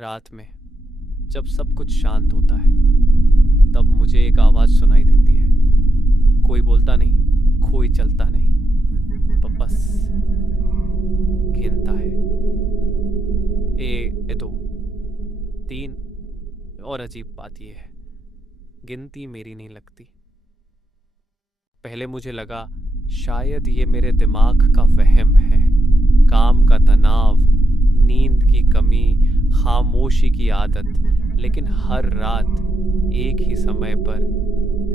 रात में जब सब कुछ शांत होता है तब मुझे एक आवाज़ सुनाई देती है। कोई बोलता नहीं, कोई चलता नहीं, बस गिनता है। ए दो, तीन। और अजीब बात यह है, गिनती मेरी नहीं लगती। पहले मुझे लगा शायद ये मेरे दिमाग का वहम है, काम का तनाव, नींद की कमी, खामोशी की आदत। लेकिन हर रात एक ही समय पर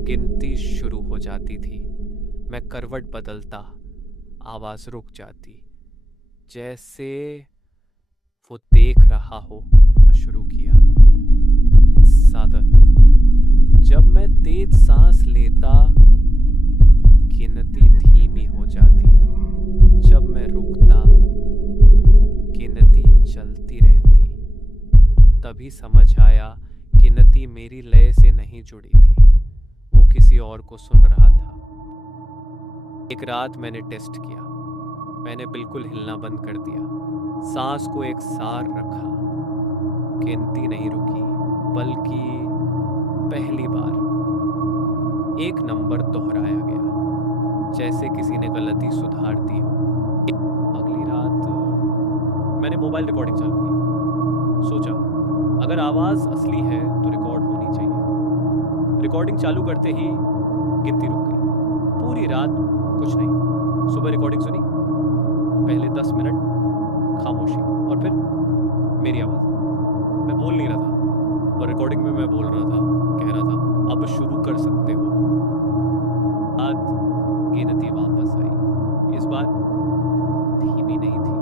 गिनती शुरू हो जाती थी। मैं करवट बदलता, आवाज़ रुक जाती, जैसे वो देख रहा हो। शुरू किया, 7। जब मैं तेज सांस लेता, गिनती धीमी हो जाती। जब मैं रुकता, गिनती चलती रहती। तभी समझ आया, गिनती मेरी लय से नहीं जुड़ी थी, वो किसी और को सुन रहा था। एक रात मैंने टेस्ट किया। मैंने बिल्कुल हिलना बंद कर दिया, सांस को एक सार रखा। गिनती नहीं रुकी, बल्कि पहली बार एक नंबर दोहराया गया, जैसे किसी ने गलती सुधार दी हो। अगली रात मैंने मोबाइल रिकॉर्डिंग चालू की। सोचा, अगर आवाज़ असली है तो रिकॉर्ड होनी चाहिए। रिकॉर्डिंग चालू करते ही गिनती रुक गई। पूरी रात कुछ नहीं। सुबह रिकॉर्डिंग सुनी, पहले 10 मिनट खामोशी, और फिर मेरी आवाज़। मैं बोल नहीं रहा था, पर रिकॉर्डिंग में मैं बोल रहा था, कह रहा था, अब शुरू कर सकते हो। आज गिनती वापस आई। इस बार धीमी नहीं थी,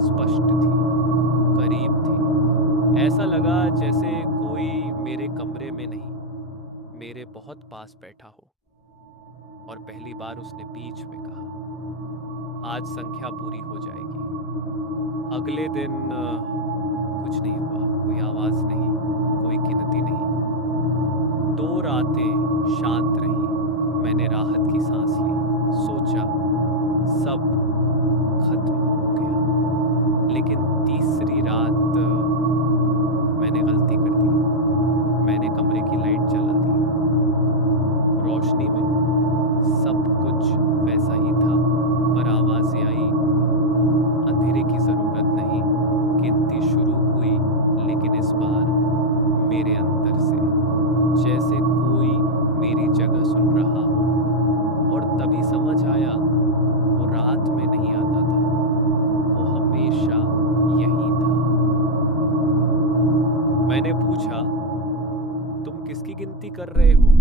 स्पष्ट थी, करीब थी। ऐसा लगा जैसे कोई मेरे कमरे में नहीं, मेरे बहुत पास बैठा हो। और पहली बार उसने बीच में कहा, आज संख्या पूरी हो जाएगी। अगले दिन कुछ नहीं हुआ, कोई आवाज़ नहीं, कोई गिनती नहीं। 2 रातें शांत रही। मैंने राहत की सांस ली, सोचा सब खत्म हो गया। लेकिन तीसरी रात मैंने गलती कर दी। मैंने कमरे की लाइट जला दी। रोशनी में सब कुछ वैसा ही था, पर आवाज़ें आई। अंधेरे की ज़रूरत नहीं, गिनती शुरू हुई, लेकिन इस बार मेरे अंदर से, जैसे कोई मेरी जगह सुन रहा हो। और तभी समझ आया, वो रात में नहीं आता था, वो हमेशा यहीं था। मैंने पूछा, तुम किसकी गिनती कर रहे हो?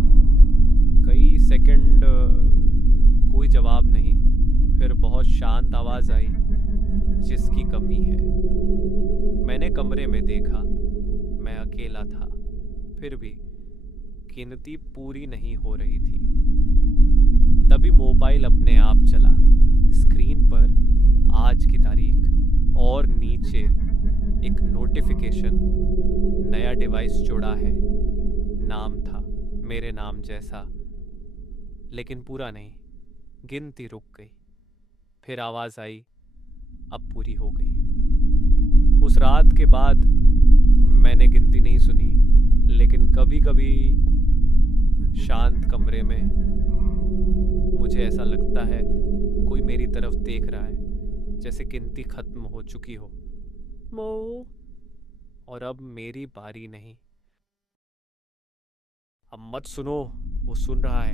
कई सेकंड कोई जवाब नहीं। फिर बहुत शांत आवाज़ आई, जिसकी कमी है। मैंने कमरे में देखा, मैं अकेला था, फिर भी गिनती पूरी नहीं हो रही थी। तभी मोबाइल अपने आप चला। स्क्रीन पर आज की तारीख और नीचे एक नोटिफिकेशन, नया डिवाइस जुड़ा है। नाम था मेरे नाम जैसा, लेकिन पूरा नहीं। गिनती रुक गई। फिर आवाज़ आई, अब पूरी हो गई। उस रात के बाद मैंने गिनती नहीं सुनी, लेकिन कभी कभी शांत कमरे में मुझे ऐसा लगता है कोई मेरी तरफ देख रहा है, जैसे गिनती खत्म हो चुकी हो। मो और अब मेरी बारी नहीं। अब मत सुनो, वो सुन रहा है।